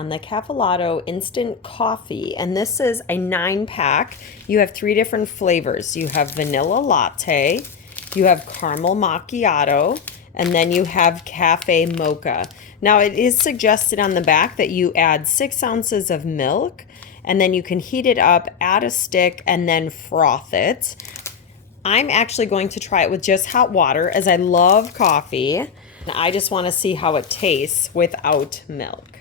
on the Caffelato instant coffee, and this is a 9-pack. You have 3 different flavors. You have vanilla latte, you have caramel macchiato, and then you have cafe mocha. Now it is suggested on the back that you add 6 ounces of milk, and then you can heat it up, add a stick, and then froth it. I'm actually going to try it with just hot water as I love coffee. And I just want to see how it tastes without milk.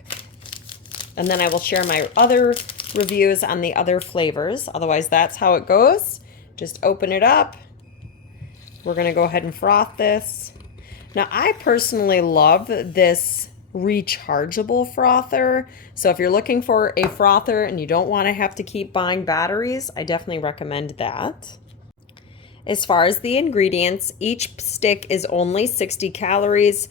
And then I will share my other reviews on the other flavors. Otherwise, that's how it goes. Just open it up. We're going to go ahead and froth this. Now, I personally love this rechargeable frother. So if you're looking for a frother and you don't want to have to keep buying batteries, I definitely recommend that. As far as the ingredients, each stick is only 60 calories.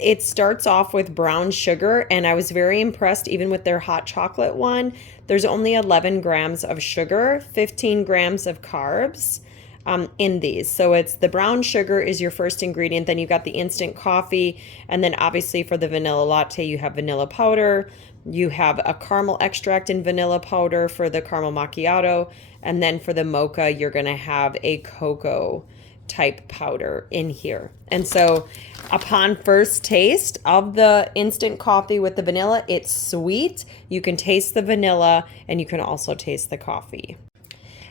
It starts off with brown sugar, and I was very impressed even with their hot chocolate one. There's only 11 grams of sugar, 15 grams of carbs in these. So it's the brown sugar is your first ingredient, then you've got the instant coffee, and then obviously for the vanilla latte, you have vanilla powder. You have a caramel extract and vanilla powder for the caramel macchiato. And then for the mocha, you're going to have a cocoa type powder in here. And so upon first taste of the instant coffee with the vanilla, it's sweet. You can taste the vanilla and you can also taste the coffee.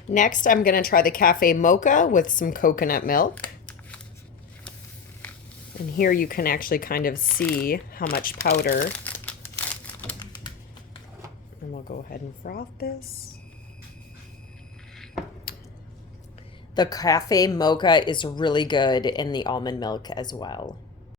Next, I'm going to try the cafe mocha with some coconut milk. And here you can actually kind of see how much powder. And we'll go ahead and froth this. The cafe mocha is really good in the almond milk as well.